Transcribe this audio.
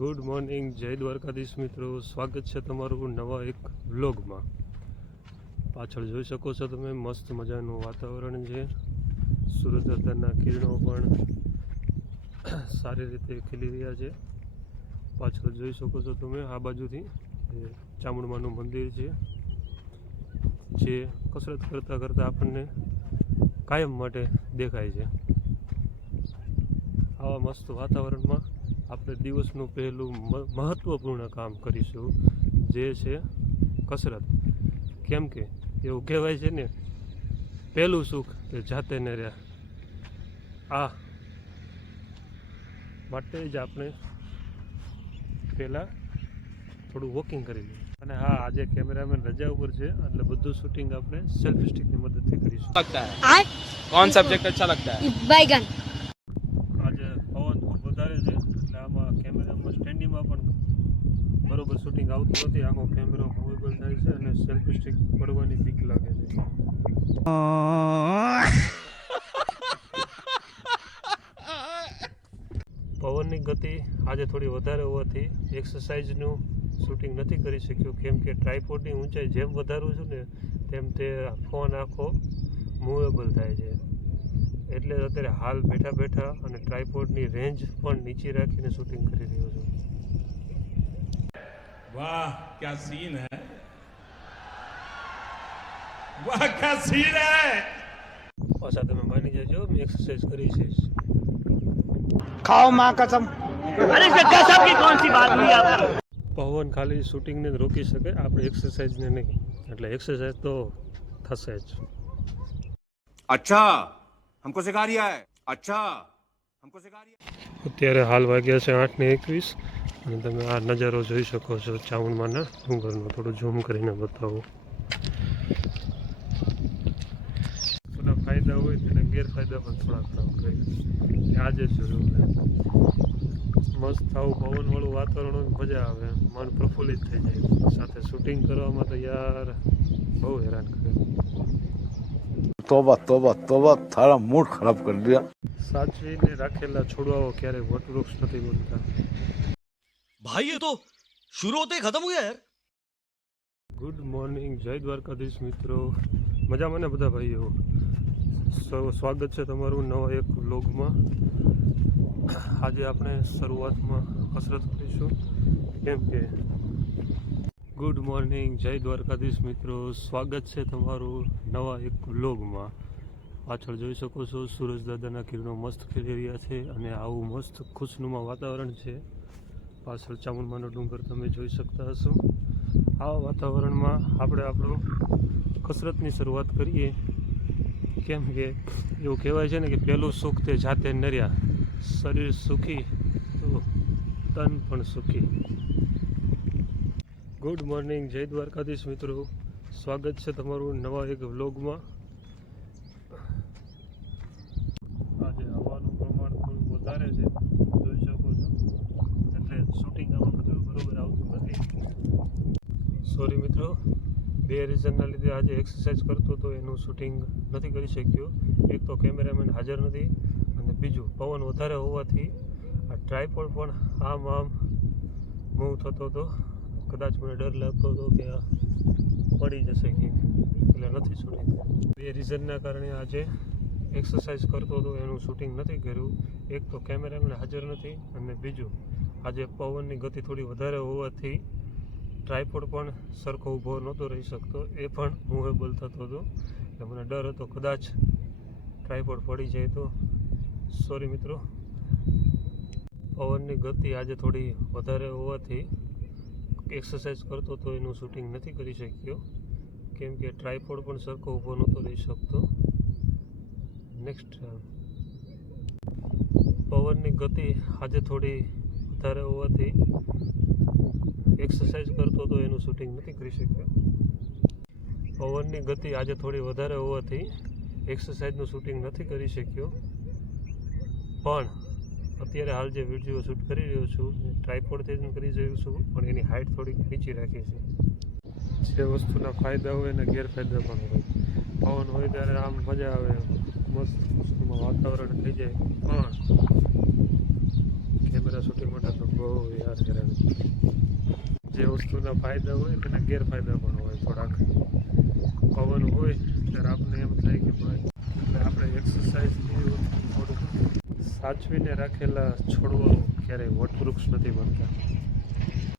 Good morning, જય દ્વારકાધીશ મિત્રો. સ્વાગત છે તમારું નવા એક વ્લોગમાં. પાછળ જોઈ શકો છો તમે મસ્ત મજાનું વાતાવરણ છે. સૂર્યદાદાના કિરણો પણ સારી રીતે ખીલી રહ્યા છે. પાછળ જોઈ શકો છો તમે આ બાજુથી ચામુંડમાનું મંદિર છે, જે કસરત કરતાં કરતાં આપણને કાયમ માટે દેખાય છે. આવા મસ્ત વાતાવરણમાં આપણે દિવસનું પહેલું મહત્ત્વપૂર્ણ કામ કરીશું, જે છે કસરત. કેમ કે એવું કહેવાય છે ને, પહેલું સુખ તે જાતે ન રહ્યા. આ માટે જ આપણે પહેલાં થોડું વોકિંગ કરી લઈએ. અને હા, આજે કેમેરામેન રજા ઉપર છે, એટલે બધું શૂટિંગ આપણે સેલ્ફી સ્ટિકની મદદથી કરીશું. कौन सब्जेक्ट अच्छा लगता है? बैगन। આજે પવન ખૂબ વધારે છે, એટલે આમાં કેમેરામાં સ્ટેન્ડિંગમાં પણ બરોબર શૂટિંગ આવતું નથી. આખો કેમેરો મૂવેબલ થાય છે અને સેલ્ફી સ્ટિક પડવાની બીક લાગે છે. પવનની ગતિ આજે થોડી વધારે હોવાથી એક્સરસાઇઝનું શૂટિંગ નથી કરી શક્યું, કેમ કે ટ્રાયપોડની ઊંચાઈ જેમ વધારું છું ને તેમ તે ફોન આખો મૂવેબલ થાય છે. એટલે અત્યારે હાલ બેઠા બેઠા અને ટ્રાયપોડની રેન્જ પણ નીચે રાખીને શૂટિંગ કરી રહ્યો છું. वाह क्या सीन है, वाह क्या सीन है. પાછા તમે માની જજો, મેં એક્સરસાઇઝ કરી છે. खाओ माँ कसम. अरे कसम की कौन सी बात हुई आप? પવન ખાલી શૂટિંગને જ રોકી શકે, આપણે એક્સરસાઇઝને નહીં. એટલે એક્સરસાઇઝ તો થશે જ. अच्छा हमको सिखा रिया है. अच्छा हमको सिखा रिया है. અત્યારે હાલ વાગ્યા છે 8:21 અને તમે આ નજારો જોઈ શકો છો ચામુંડમાના ડુંગરનો. થોડું ઝૂમ કરીને બતાવો. થોડા ફાયદા હોય તેના ગેરફાયદા પણ થોડા ખરાબ કહે. આજે જ જોયું મેં. મસ્ત આવું પવનવાળું વાતાવરણ હોય, મજા આવે, મન પ્રફુલ્લિત થઈ જાય. સાથે શૂટિંગ કરવામાં તો યાર બહુ હેરાન કરે. तोबा तोबा तोबा, थारा मूड खराब कर दिया. સાચવીને રાખેલા છોડવાઓ ક્યારેય વટવૃક્ષ નથી બનતા. भाई ये तो शुरू होते ही खत्म हो गया यार. ગુડ મોર્નિંગ, જય દ્વારકાધીશ મિત્રો. મજામાં ને બધા ભાઈઓ? સ્વાગત છે તમારું નવા એક વ્લોગમાં. આજે આપણે શરૂઆતમાં કસરત કરીશું, કેમ કે ગુડ મોર્નિંગ, જય દ્વારકાધીશ મિત્રો. સ્વાગત છે તમારું નવા એક વ્લોગમાં. પાછળ જોઈ શકો છો સૂરજ દાદાના કિરણો મસ્ત ખીલી રહ્યા છે અને આવું મસ્ત ખુશનુમા વાતાવરણ છે. પાછળ ચામુંડમાનો ડુંગર તમે જોઈ શકતા હશો. આવા વાતાવરણમાં આપણે આપણું કસરતની શરૂઆત કરીએ, કેમ કે એવું કહેવાય છે ને કે પહેલું સુખ તે જાતે ન રહ્યા. શરીર સુખી તો તન પણ સુખી. ગુડ મોર્નિંગ, જય દ્વારકાધીશ મિત્રો. સ્વાગત છે તમારું નવા એક વ્લોગમાં. આજે હવાનું પ્રમાણ થોડું વધારે છે, જોઈ શકો છો, એટલે શૂટિંગ આમાં બધું બરોબર આવતું નથી. સોરી મિત્રો, બે રીઝનના લીધે આજે એક્સરસાઇઝ કરતો હતો એનું શૂટિંગ નથી કરી શક્યો. એક તો કેમેરામેન હાજર નથી, અને બીજું પવન વધારે હોવાથી આ ટ્રાયપોડ પણ આમ મૂવ થતો હતો. કદાચ મને ડર લાગતો હતો કે આ પડી જશે કંઈક, એટલે નથી શૂટિંગ. બે રીઝનના કારણે આજે એક્સરસાઇઝ કરતો હતો એનું શૂટિંગ નથી કર્યું. એક તો કેમેરામેન હાજર નથી, અને બીજું આજે પવનની ગતિ થોડી વધારે હોવાથી ટ્રાયપોડ પણ સરખો ઊભો નહોતો રહી શકતો, એ પણ મૂવેબલ થતો હતો. એટલે મને ડર હતો કદાચ ટ્રાયપોડ પડી જાય તો. સોરી મિત્રો, પવનની ગતિ આજે થોડી વધારે હોવાથી એક્સરસાઇઝ કરતો તો એનું શૂટિંગ નથી કરી શક્યો, કેમ કે ટ્રાયપોડ પણ સરખો ઊભો નહોતો રહી શકતો. નેક્સ્ટ, પવનની ગતિ આજે થોડી વધારે હોવાથી એક્સરસાઇઝ કરતો તો એનું શૂટિંગ નથી કરી શક્યો. પવનની ગતિ આજે થોડી વધારે હોવાથી એક્સરસાઇઝનું શૂટિંગ નથી કરી શક્યો. પણ અત્યારે હાલ જે વિડીયો શૂટ કરી રહ્યો છું ટ્રાયપોડથી જ કરી રહ્યો છું, પણ એની હાઇટ થોડીક નીચી રાખી છે. જે વસ્તુના ફાયદા હોય અને ગેરફાયદા પણ હોય. પવન હોય ત્યારે આમ મજા આવે, મસ્ત વાતાવરણ થઈ જાય, પણ કેમેરા શૂટિંગ માટે તો બહુ યાર હેરાન. જે વસ્તુના ફાયદા હોય તેના ગેરફાયદા પણ હોય થોડાક. પવન હોય ત્યારે આપણને એમ થાય કે ભાઈ એટલે આપણે એક્સરસાઇઝની થોડુંક સાચવીને રાખેલા છોડવાઓ ક્યારેય વટવૃક્ષ નથી બનતા.